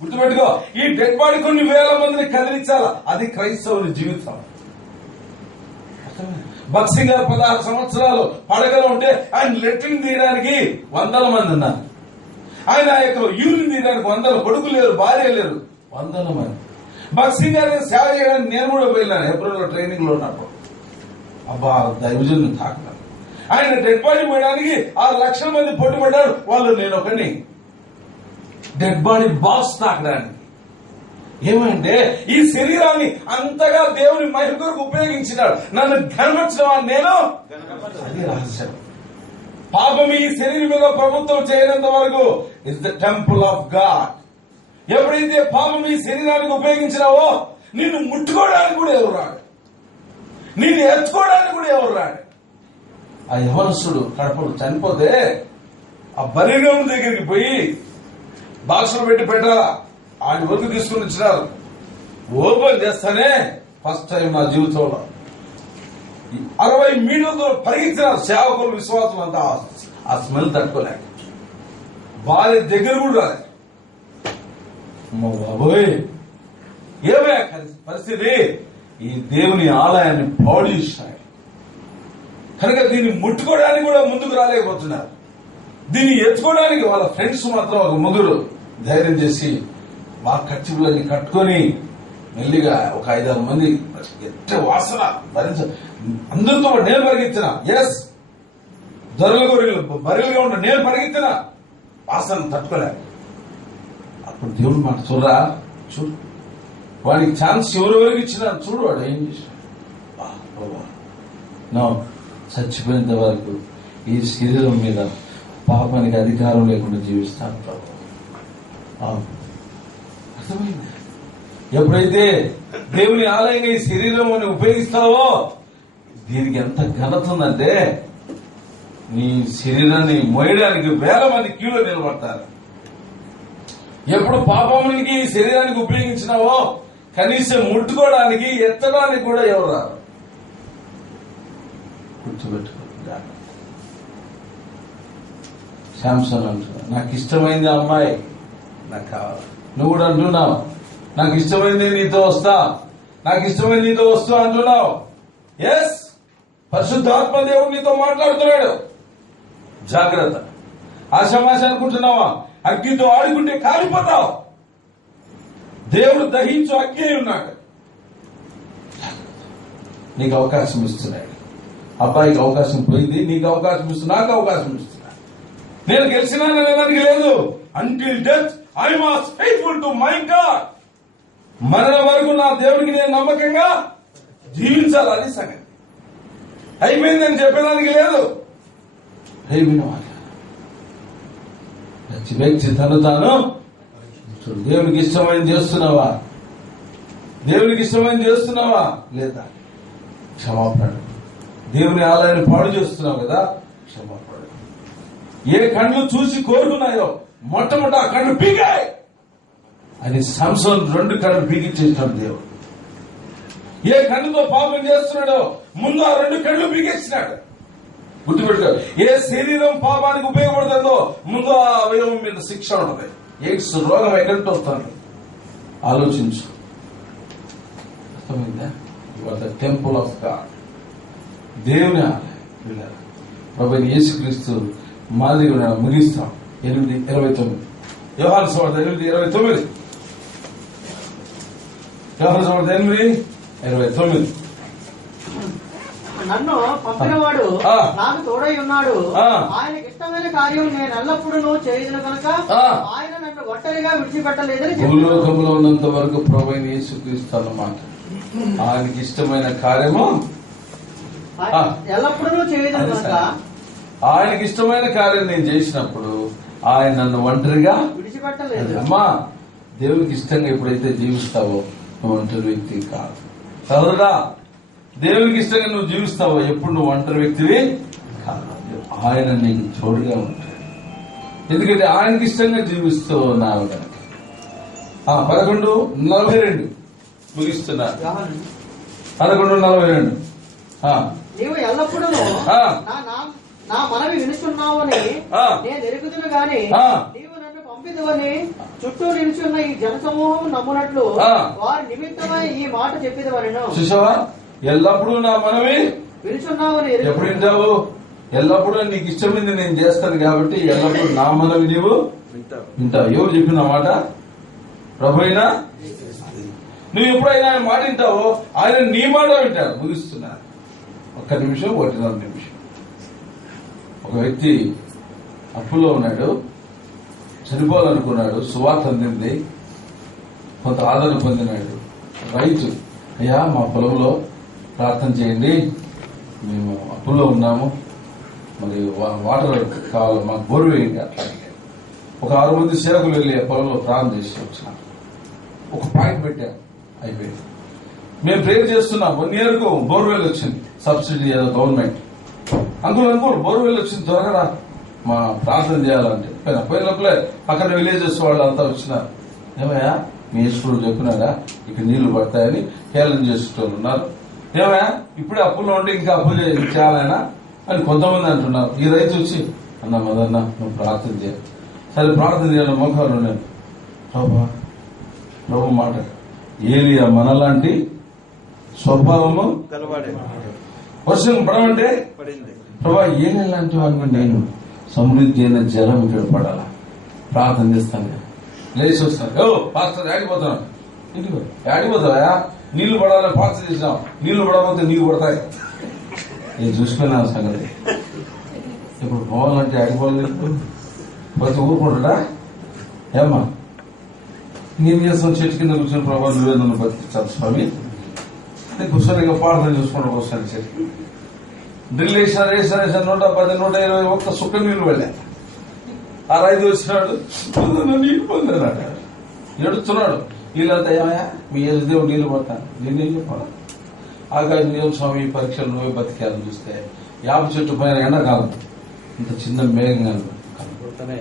గుర్తుపెట్టుకో. ఈ డెడ్ బాడీ కొన్ని వేల మందిని కదిలించాలా. అది క్రైస్తవుని జీవితం. బక్సింగ్ గారు 16 సంవత్సరాలు పడగలో ఉంటే ఆయన లెట్రిన్ తీయడానికి 100 మంది ఉన్నారు. ఆయన యొక్క యూరిన్ తీయడానికి 100 కొడుకులు లేరు, భార్య లేరు, 100 మంది. బక్సింగ్ గారిని సేవ చేయడానికి నేను కూడా వెళ్ళాను ఏప్రిల్లో ట్రైనింగ్ లో ఉన్నప్పుడు. అబ్బా, దైవజనుని తాకినాను. ఆయన డెడ్ బాడీ పోయడానికి 6 లక్షల మంది పట్టుబడ్డారు. వాళ్ళు నేను ఒకని డెడ్ బాడీ బాక్స్ తాకడానికి. ఏమంటే ఈ శరీరాన్ని అంతగా దేవుని మహిమ కొరకు ఉపయోగించినాడు. నన్ను కనపరచడం నేను. అది రహస్యం. పాపం ఈ శరీరం మీద ప్రభుత్వం చేయనంత వరకు is the temple of God. ఎప్పుడైతే పాపం ఈ శరీరానికి ఉపయోగించినావో నిన్ను ముట్టుకోవడానికి కూడా ఎవరు రాడు, నిన్ను ఎత్తుకోవడానికి కూడా ఎవరు రాడు. ఆ యవనస్తుడు కడపడు చనిపోతే ఆ బలిగం దగ్గరికి పోయి బాక్సులు పెట్టి పెట్టాలా, ఆడి వరకు తీసుకుని వచ్చినారు. ఓపెన్ చేస్తానే ఫస్ట్ టైం నా జీవితంలో 60 మీటర్లతో పరిగెత్తిన సేవకులు విశ్వాసం అంతా ఆ స్మెల్ తట్టుకోలేక భార్య దగ్గర కూడా రాలేదు. బాబోయ్ ఏమే పరిస్థితి, ఈ దేవుని ఆలయాన్ని పాడు చేసినాయి కనుక దీన్ని ముట్టుకోవడానికి కూడా ముందుకు రాలేకపోతున్నారు. దీన్ని ఎత్తుకోవడానికి వాళ్ళ ఫ్రెండ్స్ మాత్రం ఒక ముగ్గురు ధైర్యం చేసి మా కచ్చిపులన్నీ కట్టుకొని మెల్లిగా ఒక 5-6 మంది ఎట్ట వాసన భరించ అందరితో నేను పరిగెత్తిన ఎస్ దొరల గొర్రెలు బర్రెలుగా ఉన్న నేను పరిగెత్తిన వాసన తట్టుకోలే. అప్పుడు దేవుడు మాట చూడరా చూడు, వాడికి ఛాన్స్ ఎవరెవరికి ఇచ్చినా చూడు, వాడు ఏం చేశాడు. నా చచ్చిపోయేంత వరకు ఈ శరీరం మీద పాపానికి అధికారం లేకుండా జీవిస్తాను ప్రభు. అర్థమైంది? ఎప్పుడైతే దేవుని ఆలయంగా ఈ శరీరం అని ఉపయోగిస్తావో దీనికి ఎంత ఘనత ఉందంటే నీ శరీరాన్ని మోయడానికి 1000 మంది క్యూలో నిలబడతారు. ఎప్పుడు పాపానికి ఈ శరీరానికి ఉపయోగించినావో కనీసం ముట్టుకోవడానికి ఎత్తడానికి కూడా ఎవరు రారు. గుర్తుపెట్టుకో. శాంసన్ అంటున్నా నాకు ఇష్టమైంది అమ్మాయి నాకు కావాలి, నువ్వు కూడా అంటున్నావు నాకు ఇష్టమైంది నీతో వస్తా, నాకు ఇష్టమైంది నీతో వస్తా అంటున్నావు. ఎస్, పరిశుద్ధాత్మ దేవుడు నీతో మాట్లాడుతున్నాడు. జాగ్రత్త. ఆశామాష అనుకుంటున్నావా? అగ్నితో ఆడుకుంటే కాలిపోతావు. దేవుడు దహించు అగ్ని ఉన్నాడు. నీకు అవకాశం ఇస్తున్నాడు. అబ్బాయికి అవకాశం పోయింది, నీకు అవకాశం ఇస్తున్నా, నాకు అవకాశం ఇస్తున్నా. నేను గెలిచినాననేదానికి లేదు. Until death I was faithful to my God. మరణం వరకు నా దేవుడికి నేను నమ్మకంగా జీవించాలి. అది సంగతి. అయిపోయిందని చెప్పేదానికి లేదు. ప్రతి వ్యక్తి తను తాను దేవునికి ఇష్టమైన చేస్తున్నావా? దేవునికి ఇష్టమైన చేస్తున్నావా లేదా? క్షమాపణ. దేవుని ఆలయాన్ని పాడు చేస్తున్నావు కదా, క్షమాపణ. ఏ కళ్ళు చూసి కోరుకున్నాయో మొట్టమొదట ఆ కళ్ళు పీకాయి అని సంసోన్ 2 కళ్ళు పీకిచ్చేసినాడు దేవుడు. ఏ కన్నుతో పాపం చేస్తున్నాడో ముందు ఆ 2 కళ్ళు పీకేసినాడు. గుర్తుపెట్టుకో. ఏ శరీరం పాపానికి ఉపయోగపడుతుందో ముందు ఆ అవయవం మీద శిక్ష ఉంటుంది. ఎయిడ్స్ రోగం ఎక్కడికి వస్తుంది ఆలోచించు. అర్థమైందా? You are the temple of God. దేవుని ఆలయం. ప్రభువైన యేసుక్రీస్తు మాదిరిగా ముగిస్తాం. 8:29 యోహాను సువార్త 8:29. యోహాను సువార్త 8:29. నన్ను పంపినవాడు నాకు తోడై ఉన్నాడు, ఆయనకి ఇష్టమైన కార్యం నేను ఎల్లప్పుడూ చేయను కనుక ఆయన నన్ను ఒంటరిగా విడిచిపెట్టలేదని భూలోకంలో ఉన్నంత వరకు ప్రభువైన యేసుక్రీస్తు అన్నమాట. ఆయనకి ఇష్టమైన కార్యము ఎల్లప్పుడూ చేయను కనుక ఆయనకి ఇష్టమైన కార్యం నేను చేసినప్పుడు ఆయన నన్ను ఒంటరిగా విడిచిపెట్టలేదు. అమ్మా, దేవునికి ఇష్టంగా ఎప్పుడైతే జీవిస్తావో నువ్వు ఒంటరి వ్యక్తి కాదు. సరదా దేవునికి ఇష్టంగా నువ్వు జీవిస్తావో ఎప్పుడు నువ్వు ఒంటరి వ్యక్తివి కాదు. ఆయన నీకు తోడుగా ఉంటాడు. ఎందుకంటే ఆయనకి ఇష్టంగా జీవిస్తూ ఉన్నావు కనుక. 11:42 ముగిస్తున్నా. 11:42. నీవు ఎల్లప్పుడూ నా మనవి వినుచున్నావని నేను ఎరుగుదును గాని నీవు నన్ను పంపిదువని చుట్టూ నిలుచున్న ఈ జనసమూహం నమ్మునట్లు వారి నిమిత్తమై ఈ మాట చెప్పేదవనెను. చూసావా? ఎల్లప్పుడూ నా మనవి వినుచున్నావని ఎప్పుడు వింటావు? ఎల్లప్పుడూ నీకు ఇష్టమైంది నేను చేస్తాను కాబట్టి ఎల్లప్పుడూ నా మనవి నీవు వింటావు. ఎవరు చెప్పిన మాట? ప్రభు అయినా నువ్వు ఎప్పుడైనా ఆయన మాట వింటావో ఆయన నీ మాట వింటాడు. ముగిస్తున్నా. 1 నిమిషం 1.5 నిమిషం. ఒక వ్యక్తి అప్పులో ఉన్నాడు, చనిపోవాలనుకున్నాడు. సువార్త అందింది, కొంత ఆదరణ పొందినాడు. రైతు, అయ్యా మా పొలంలో ప్రార్థన చేయండి, మేము అప్పుల్లో ఉన్నాము, మరి వాటర్ కావాలి, మాకు బోరు వేయండి. అట్లా ఒక 6 మంది సేవకులు వెళ్ళి ఆ పొలంలో ప్రార్థన చేసి వచ్చినాం. ఒక పాయింట్ పెట్టాం, అయిపోయింది. మేము ప్రేర్ చేస్తున్నాం. 1 year కు బోర్వెల్ వచ్చింది, సబ్సిడీ ఏదో గవర్నమెంట్. అంకుల్ బోర్వెల్ వచ్చింది, త్వరగా మా ప్రార్థన చేయాలంటే పోయిన లోపలే పక్కన విలేజెస్ వాళ్ళు అంతా వచ్చినారు. ఏమయ్యా మీ యేసుప్రభు చెప్పినారా ఇక్కడ నీళ్లు పడతాయని హేళన చేసేటోళ్ళు ఉన్నారు. ఏమయ్యా ఇప్పుడే అప్పుల్లో ఉంటే ఇంకా అప్పులు చేయాలైనా అని కొంతమంది అంటున్నారు. ఈ రైతు వచ్చి అన్న మదన్న నువ్వు ప్రార్థన చేయ. సరే ప్రార్థన చేయాలి మోకాలు నేను ప్రభు మాట ఏలియా మనలాంటి స్వభావము కలవాడే వర్షం పడమంటే పడింది. ప్రభా ఏలియా లాంటి వాడిని నేను సమృద్ధి అయిన జలం ఇక్కడ పడాలా ప్రార్థన చేస్తాను. లేచి వస్తాను. ఓ పాస్టర్ ఆడిపోతున్నాను. ఇంటికి ఆడిపోతావా? నీళ్లు పడాలని ప్రార్థన చేసినాం. నీళ్లు పడకపోతే నీళ్లు పడతాయి. నేను చూసుకున్నాను సంగతి. ఇప్పుడు పోవాలంటే ఆడిపోలేదు. ప్రతి ఊరుకుంటాడా? ఏమ్మా నేను చేస్తాను చెట్టు కింద కూర్చొని ప్రభావ నువ్వే నన్ను బతికించాలి స్వామి. నేను కూర్చొని ఇంకా ప్రార్థన చేసుకుంటూ వస్తాను. చెట్టు డ్రిల్ వేసినారు 110, 120 ఒక్క సుక్క నీళ్లు వెళ్ళా. ఆ రైతు వచ్చినాడు నీళ్లు పొందాడు. ఎడుతున్నాడు. నీళ్ళంతా ఏమయ్యా మీ దేవుడు నీళ్లు పడతాను. నేను నీళ్లు పడ ఆకాశ నీళ్ళు స్వామి పరీక్షలు నువ్వే బతికాలని చూస్తే యాప చెట్టు పైన ఎండాకాలం ఇంత చిన్న మేఘం కనపడుతూనే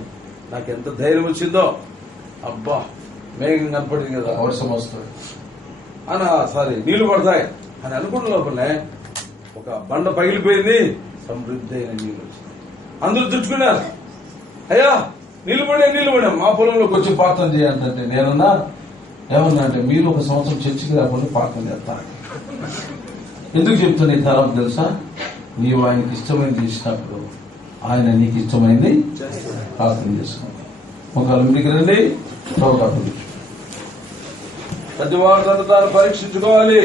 నాకు ఎంత ధైర్యం వచ్చిందో. అబ్బా మేఘం కనపడింది కదా వర్షం వస్తుంది అని సారీ నీళ్లు పడతాయి అని అనుకున్న లోపలనే ఒక బండ పగిలిపోయింది. సమృద్ధి అయిన నీళ్ళు వచ్చింది. అందరూ తెచ్చుకున్నారు. అయ్యా నీళ్లు పడాం మా పొలంలోకి వచ్చి ప్రార్థన చేయాలంటే నేనన్నా ఏమన్నా అంటే మీరు ఒక సంవత్సరం చర్చికి రాకుండా ప్రార్థన చేస్తాను. ఎందుకు చెప్తున్నా ఈ తర్వాత తెలుసా? నీవు ఆయనకి ఇష్టమైనది చేసినప్పుడు ఆయన నీకు ఇష్టమైంది ప్రార్థన చేసుకోండి. ఒకవేళ మీకు రండి ప్రతివాడు తను తాను పరీక్షించుకోవాలి.